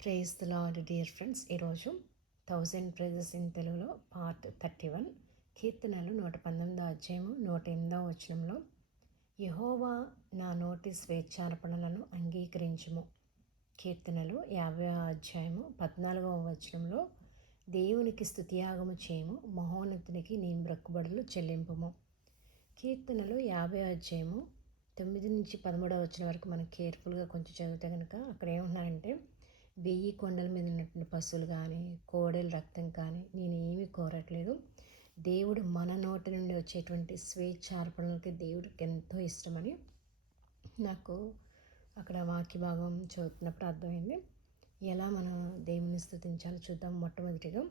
Praise the lord dear friends. ఈరోజు 1000 prices in తెలుగులో part 31 కీర్తనలు 119 అధ్యాయము 108 వచనంలో యెహోవా నా నోటి స్వేచ్ఛార్పణలను అంగీకరించుము. కీర్తనలు 50 అధ్యాయము 14 వచనంలో దేవునికి స్తుతియాగము చేయము, మహోన్నతునికి నీ మ్రొక్కుబడులు చెల్లింపుము. కీర్తనలు 50 అధ్యాయము 9 నుంచి 13 వచనం వరకు మనం కేర్ఫుల్గా కొంచెం చదివితే కనుక అక్కడ ఏమంటున్నారంటే, 1000 కొండల మీద ఉన్నటువంటి పశువులు కానీ, కోడెల రక్తం కానీ నేను ఏమీ కోరట్లేదు. దేవుడు మన నోటి నుండి వచ్చేటువంటి స్వేచ్ఛార్పణలకి దేవుడికి ఎంతో ఇష్టమని నాకు అక్కడ వాక్య భాగం చదువుతున్నప్పుడు అర్థమైంది. ఎలా మనం దేవుని స్తుతించాలో చూద్దాం. మొట్టమొదటిగా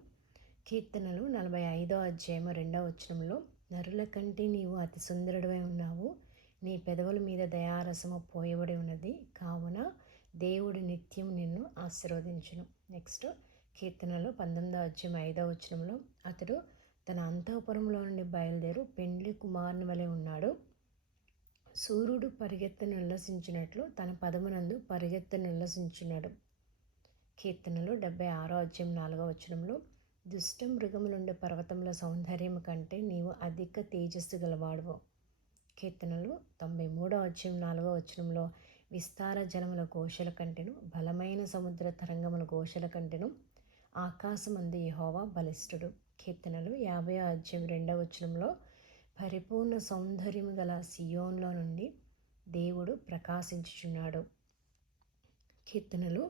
కీర్తనలు 45 అధ్యాయము 2వ వచనంలో, నరుల కంటే నీవు అతి సుందరుడివై ఉన్నావు, నీ పెదవుల మీద దయారసము పోయబడి ఉన్నది, కావున దేవుడు నిత్యం నిన్ను ఆశీర్వదించును. నెక్స్ట్ కీర్తనలో 19 అధ్యాయం 5వ వచనంలో, అతడు తన అంతఃపురంలో నుండి బయలుదేరు పెండ్లి కుమారుని వలె ఉన్నాడు, సూర్యుడు పరిగెత్తను ఉల్లసించినట్లు తన పదమునందు పరిగెత్తను ఉల్లసించున్నాడు. కీర్తనలు 76 అధ్యాయం 4వ వచనంలో, దుష్ట మృగములుండే పర్వతముల సౌందర్యం కంటే నీవు అధిక తేజస్సు గలవాడువు. కీర్తనలు 93 అధ్యాయం 4వ వచనంలో, విస్తార జలముల ఘోషల కంటెను బలమైన సముద్ర తరంగముల ఘోషల కంటెను ఆకాశమందు యెహోవా బలిష్ఠుడు. కీర్తనలు 50 అధ్యాయం 2వ వచనంలో, పరిపూర్ణ సౌందర్యము గల సియోన్లో నుండి దేవుడు ప్రకాశించుచున్నాడు. కీర్తనలు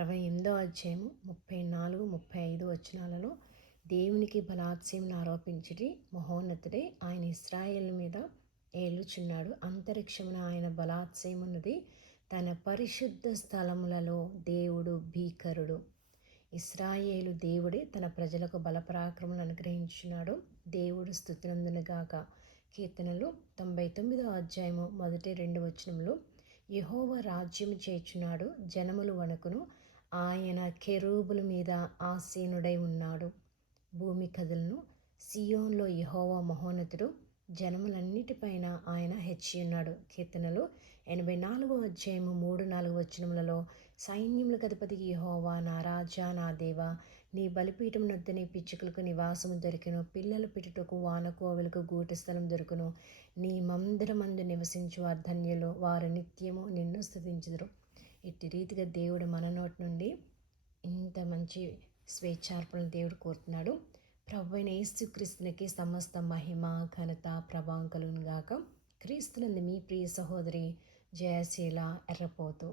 68 అధ్యాయము 34, 35 వచనాలలో, దేవునికి బలాత్సయమును ఆరోపించిరి, మహోన్నతుడే ఆయన ఇశ్రాయేలు మీద ఏలుచున్నాడు, అంతరిక్షమున ఆయన బలాత్సయమున్నది, తన పరిశుద్ధ స్థలములలో దేవుడు భీకరుడు. ఇశ్రాయేలు దేవుడే తన ప్రజలకు బలపరాక్రములను అనుగ్రహించున్నాడు, దేవుడు స్తుతినందునుగాక. కీర్తనలు 99 అధ్యాయము 1-2 వచనములు, యెహోవా రాజ్యము చేయుచున్నాడు, జనములు వణకును, ఆయన కెరూబుల మీద ఆసీనుడై ఉన్నాడు, భూమి కదులను, సియోన్లో యెహోవా మహోన్నతుడు, జనములన్నిటిపైన ఆయన హెచ్చియున్నాడు. కీర్తనలు 84 అధ్యాయము 3-4 వచనములలో, సైన్యములకు అధిపతికి యెహోవా, నా రాజా నా దేవా, నీ బలిపీఠం నొద్దని పిచ్చుకలకు నివాసము దొరికెను, పిల్లలు పిటుటకు వానకు అవులకు గూటి స్థలం దొరుకును, నీ మందిరమందు నివసించు ధన్యులు, వారు నిత్యము నిన్ను స్తుతించుదురు. ఇట్టి రీతిగా దేవుడు మన నోటి నుండి ఇంత మంచి స్వేచ్ఛార్పణ దేవుడు కోరుతున్నాడు. ప్రభువైన యేసుక్రీస్తునికి సమస్త మహిమ ఘనత ప్రభావం కలుగును గాక. క్రీస్తునందు మీ ప్రియ సహోదరి జయశీల ఎర్రపోతు.